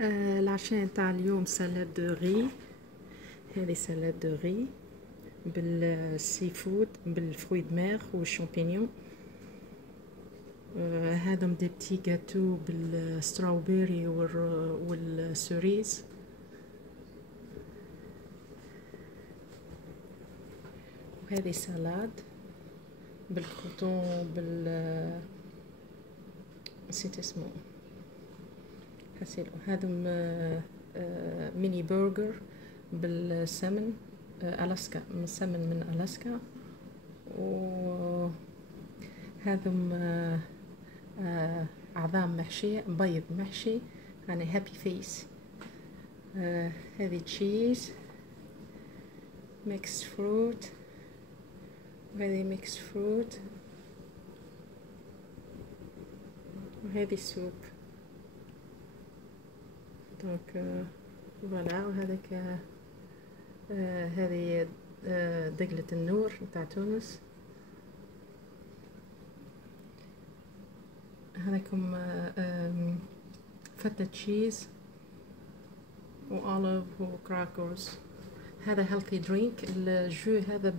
العشاء نتاع اليوم سالاد دو غي. هذه سالاد دو غي بالسي فود بالفروي دماغ والشامبينيون. هذم دي بتي جاتو بالستروبيري والسوريز. وهذه سالاد بالكروتون نسيت اسمه حسيلو. هذم ميني برجر بالسمن ألاسكا، من سمن من ألاسكا. وهذم عظام محشية، بيض محشي، يعني هابي فيس. هذه تشيز، ميكس فروت، وهذه ميكس فروت، وهذه سوب. دونك فوالا. وهذاك هذه دقلة النور نتاع تونس. هذاكم فتة تشيز وأوليف وكراكرز. هذا هيلثي درينك. الجو هذا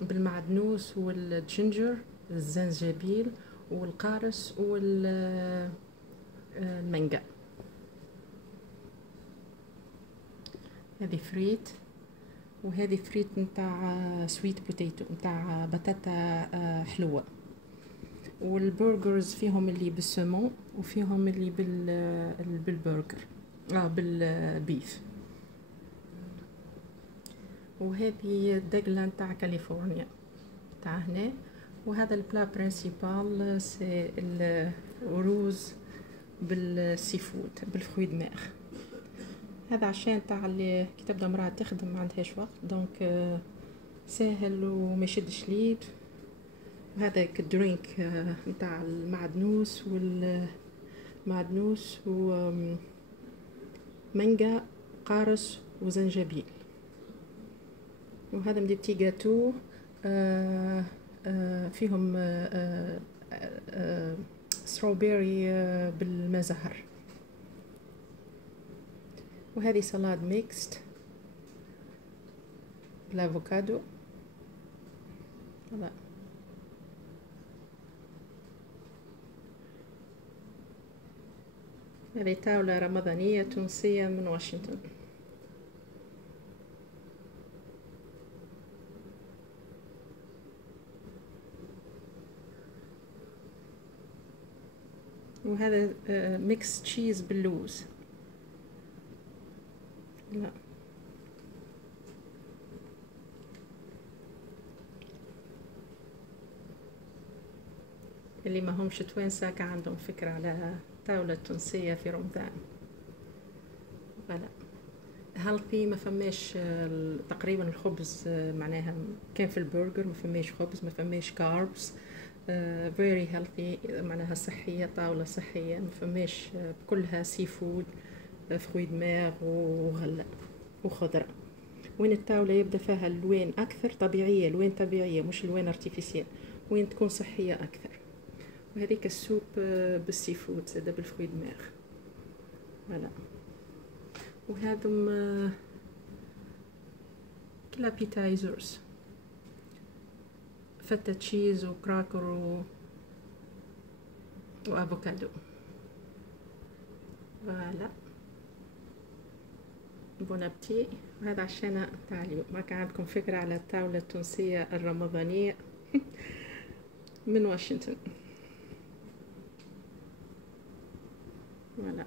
بالمعدنوس والجنجر، الزنجبيل والقارص والمانجا. هذه فريت، وهذه فريت نتاع سويت بوتيتو، نتاع بطاطا حلوة. والبرجرز فيهم اللي بالسمون وفيهم اللي بالبرجر بالبيف. وهذه الدقلة نتاع كاليفورنيا نتاع هنا. وهذا البلا برينسيبال سي الرز بالسي فود بالفروي دماغ. هذا عشان تاع اللي كي تبدا مراه تخدم ما عندهاش وقت، دونك ساهل وما يشدش ليد. وهذاك الدرينك نتاع المعدنوس ومانجا قارص وزنجبيل. وهذا مدي بتي جاتو فيهم ستروبيري بالمزهر. وهذه سلاد ميكست بالافوكادو. هذه طاولة رمضانية تونسية من واشنطن. وهذا ميكس تشيز باللوز. لا اللي ما همش توانسة كان عندهم فكرة على طاولة تونسية في رمضان. فلا هيلثي، ما فماش تقريبا الخبز، معناها كان في البرجر ما فماش خبز، ما فماش كاربس. very healthy، معناها صحية، طاولة صحية، ما فماش كلها سي فود، فروي دماغ وغلة وخضرة. وين الطاولة يبدا فيها الوان أكثر طبيعية، الوان طبيعية مش الوان ارتيفيسيال، وين تكون صحية أكثر. وهذيك السوب بالسي فود زاده بالفروي دماغ. فوالا. وهذم كلابيتايزرز، فتة تشيز وكراكر وافوكادو. فوالا، بون ابتي. وهذا عشان تاع اليوم. ما كان عندكم فكرة على الطاولة التونسية الرمضانية من واشنطن. فوالا.